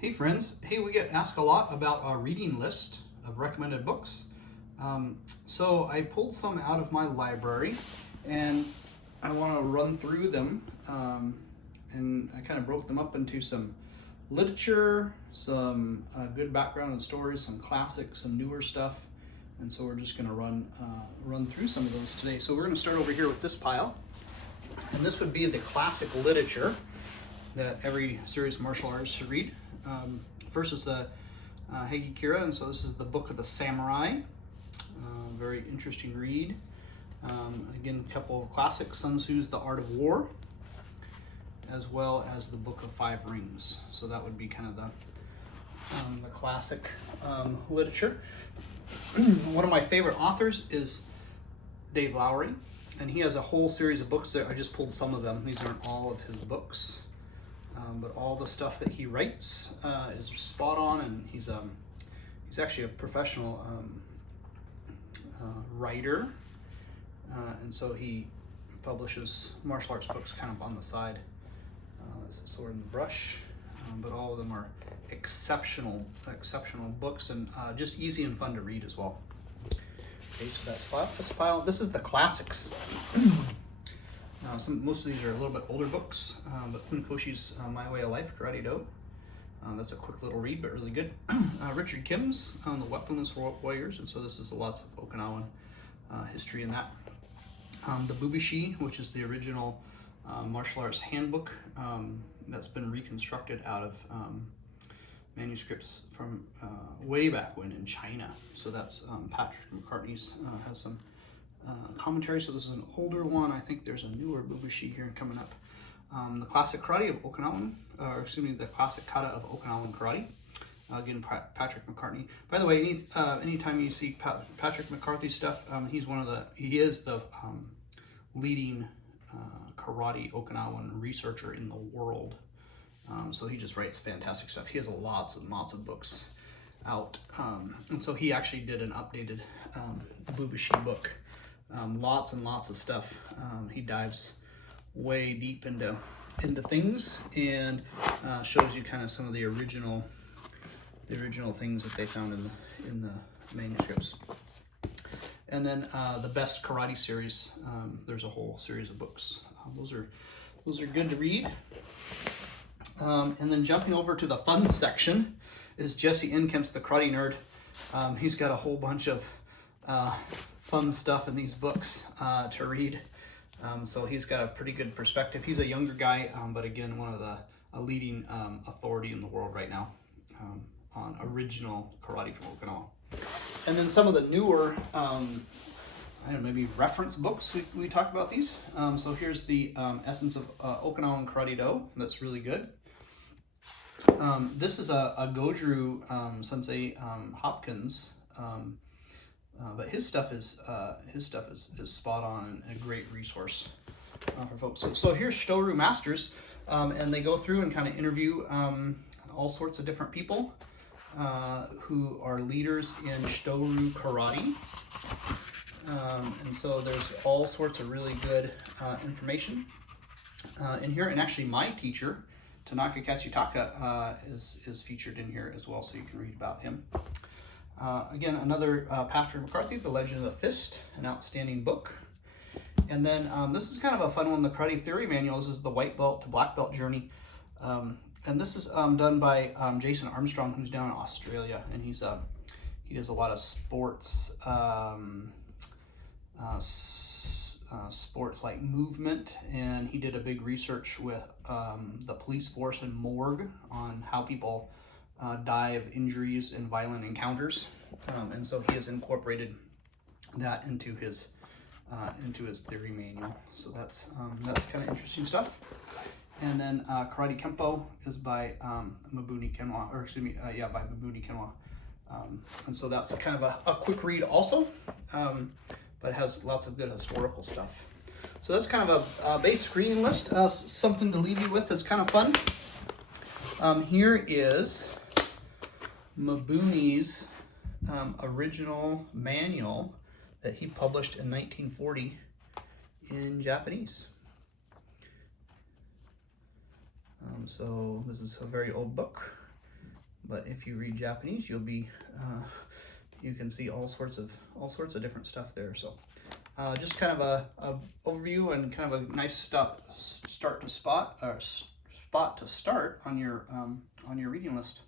Hey friends, hey, we get asked a lot about our reading list of recommended books. So I pulled some out of my library and I want to run through them. And I kind of broke them up into some literature, some good background and stories, some classics, some newer stuff. And so we're just going to run through some of those today. So we're going to start over here with this pile. And this would be the classic literature that every serious martial artist should read. First is the Heike Kira, and so this is the Book of the Samurai. Very interesting read. Again, a couple of classics, Sun Tzu's The Art of War, as well as the Book of Five Rings. So that would be kind of the classic literature. One of my favorite authors is Dave Lowry, and he has a whole series of books there. I just pulled some of them. These aren't all of his books. But all the stuff that he writes is spot on, and he's actually a professional writer, and so he publishes martial arts books kind of on the side. This is Sword and the Brush, but all of them are exceptional books, and just easy and fun to read as well. Okay, so that's pile. This is the classics. Most of these are a little bit older books, but Funkoshi's My Way of Life, Karate Do. That's a quick little read, but really good. Richard Kim's The Weaponless Warriors, and so this is lots of Okinawan history in that. The Bubishi, which is the original martial arts handbook that's been reconstructed out of manuscripts from way back when in China. So that's Patrick McCartney's, has some commentary. So this is an older one. I think there's a newer Bubishi here coming up. The Classic Karate of Okinawan, or excuse me, the Classic Kata of Okinawan Karate. Again, Patrick McCartney. By the way, anytime you see Patrick McCarthy stuff, he is the leading karate Okinawan researcher in the world. So he just writes fantastic stuff. He has lots and lots of books out, and so he actually did an updated Bubishi book. Lots and lots of stuff. He dives way deep into things and shows you kind of some of the original things that they found in the manuscripts. And then the Best Karate series. There's a whole series of books. Those are good to read. And then jumping over to the fun section is Jesse Enkemp's The Karate Nerd. He's got a whole bunch of fun stuff in these books to read. So he's got a pretty good perspective. He's a younger guy, but again, one of a leading authority in the world right now on original karate from Okinawa. And then some of the newer, maybe reference books, we talk about these. So here's the Essence of Okinawan Karate Do. That's really good. This is a Goju Sensei Hopkins. But his stuff is spot on and a great resource for folks. So here's Shitoru Masters, and they go through and kind of interview all sorts of different people who are leaders in Shitoru Karate. And so there's all sorts of really good information in here. And actually my teacher, Tanaka Katsutaka, is featured in here as well, so you can read about him. Again, another Patrick McCarthy, The Legend of the Fist, an outstanding book. And then this is kind of a fun one, the Karate Theory Manual. This is the white belt to black belt journey. And this is done by Jason Armstrong, who's down in Australia. And he does a lot of sports, sports like movement. And he did a big research with the police force and morgue on how people die of injuries in violent encounters, and so he has incorporated that into his theory manual. So that's kind of interesting stuff. And then Karate Kempo is by Mabuni Kenwa, by Mabuni Kenwa, and so that's kind of a quick read also, but it has lots of good historical stuff. So that's kind of a base reading list. Something to leave you with that's kind of fun. Here is Mabuni's original manual that he published in 1940 in Japanese. So this is a very old book. but if you read Japanese, you'll be you can see all sorts of different stuff there. So just kind of a overview and kind of a nice spot to start on your reading list.